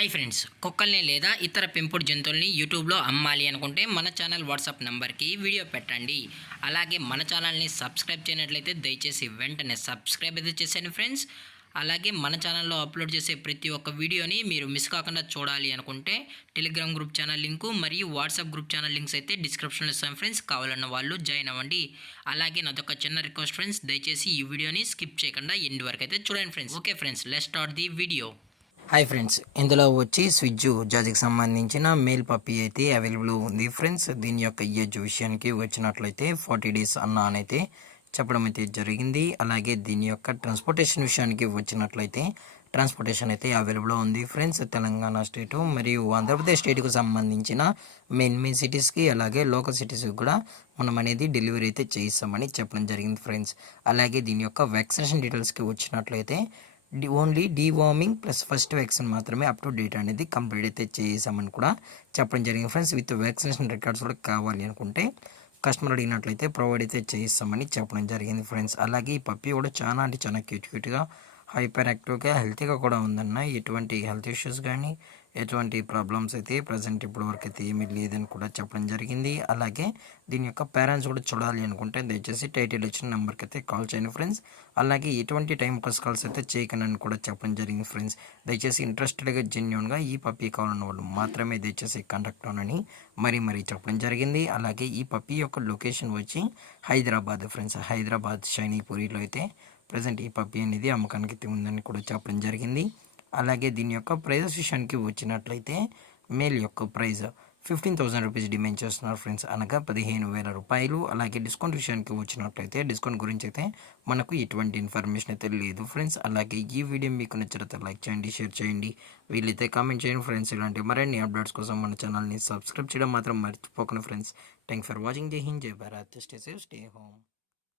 Hi friends, కుక్కల్ని లేదా ఇతర పెంపుడు జంతువుల్ని యూట్యూబ్లో అమ్మాలి అనుకుంటే మన ఛానల్ వాట్సాప్ నెంబర్కి వీడియో పెట్టండి. అలాగే మన ఛానల్ని సబ్స్క్రైబ్ చేయనట్లయితే దయచేసి వెంటనే సబ్స్క్రైబ్ అయితే చేసేయండి ఫ్రెండ్స్. అలాగే మన ఛానల్లో అప్లోడ్ చేసే ప్రతి ఒక్క వీడియోని మీరు మిస్ కాకుండా చూడాలి అనుకుంటే టెలిగ్రామ్ గ్రూప్ ఛానల్ లింకు మరియు వాట్సాప్ గ్రూప్ ఛానల్ లింక్స్ అయితే డిస్క్రిప్షన్లో ఇస్తాం ఫ్రెండ్స్. కావాలన్న వాళ్ళు జాయిన్ అవ్వండి. అలాగే నాదొక చిన్న రిక్వెస్ట్ ఫ్రెండ్స్, దయచేసి ఈ వీడియోని స్కిప్ చేయకుండా ఎండ్ వరకు అయితే చూడండి friends. Okay friends, let's start the video. Hi friends, ఇందులో వచ్చి స్విజ్జు జాజికి సంబంధించిన మేల్ పప్పీ అయితే అవైలబుల్ ఉంది ఫ్రెండ్స్. దీని యొక్క ఏజ్ విషయానికి వచ్చినట్లయితే 40 డేస్ అన్న అనైతే చెప్పడం అయితే జరిగింది. అలాగే దీని యొక్క ట్రాన్స్పోర్టేషన్ విషయానికి వచ్చినట్లయితే ట్రాన్స్పోర్టేషన్ అయితే అవైలబుల్ ఉంది ఫ్రెండ్స్. తెలంగాణ స్టేటు మరియు ఆంధ్రప్రదేశ్ స్టేట్కు సంబంధించిన మెయిన్ సిటీస్కి అలాగే లోకల్ సిటీస్కి కూడా మనం అనేది డెలివరీ అయితే చేయిస్తామని చెప్పడం జరిగింది ఫ్రెండ్స్. అలాగే దీని యొక్క వ్యాక్సినేషన్ డీటెయిల్స్కి వచ్చినట్లయితే only deworming plus first vaccine మాత్రమే అప్ టు డేట్ అనేది కంప్లీట్ అయితే చేసామని కూడా చెప్పడం జరిగింది ఫ్రెండ్స్. విత్ వ్యాక్సినేషన్ రికార్డ్స్ కూడా కావాలి అనుకుంటే కస్టమర్ అడిగినట్లయితే ప్రొవైడ్ అయితే చేయిస్తామని చెప్పడం జరిగింది ఫ్రెండ్స్. అలాగే ఈ పప్పీ కూడా చాలా అంటే చాలా క్యూట్గా హైపర్ యాక్టివ్గా హెల్తీగా కూడా ఉందన్న. ఎటువంటి హెల్త్ ఇష్యూస్ కానీ ఎటువంటి ప్రాబ్లమ్స్ అయితే ప్రజెంట్ ఇప్పటి వరకు అయితే ఏమీ లేదని కూడా చెప్పడం జరిగింది. అలాగే దీని యొక్క పేరెంట్స్ కూడా చూడాలి అనుకుంటే దయచేసి టైటిల్ ఇచ్చిన నెంబర్కి అయితే కాల్ చేయండి ఫ్రెండ్స్. అలాగే ఎటువంటి టైం పాస్ కాల్స్ అయితే చేయకనని కూడా చెప్పడం జరిగింది ఫ్రెండ్స్. దయచేసి ఇంట్రెస్టెడ్గా జెన్యున్గా ఈ పప్పీ కావాలన్న వాళ్ళు మాత్రమే దయచేసి కాంటాక్ట్ అవ్వనని మరీ చెప్పడం జరిగింది. అలాగే ఈ పప్పీ యొక్క లొకేషన్ వచ్చి హైదరాబాద్ ఫ్రెండ్స్. హైదరాబాద్ షైనీపూరిలో అయితే ప్రజెంట్ ఈ పప్పీ అనేది అమ్మకానికి ఉందని కూడా చెప్పడం జరిగింది. అలాగే దీని యొక్క ప్రైజెస్ విషయానికి వచ్చినట్లయితే మేల్ యొక్క ప్రైజ్ 15,000 రూపీస్ డిమాండ్ చేస్తున్నారు ఫ్రెండ్స్, అనగా 15,000 రూపాయలు. అలాగే డిస్కౌంట్ విషయానికి వచ్చినట్లయితే డిస్కౌంట్ గురించి అయితే మనకు ఎటువంటి ఇన్ఫర్మేషన్ అయితే లేదు ఫ్రెండ్స్. అలాగే ఈ వీడియో మీకు నచ్చితే లైక్ చేయండి, షేర్ చేయండి, వీళ్ళైతే కామెంట్ చేయండి ఫ్రెండ్స్. ఇలాంటి మరిన్ని అప్డేట్స్ కోసం మన ఛానల్ని సబ్స్క్రైబ్ చేయడం మాత్రం మర్చిపోకండి ఫ్రెండ్స్. Thank for watching. జై హింద్, జై Bharat, stay safe, stay home.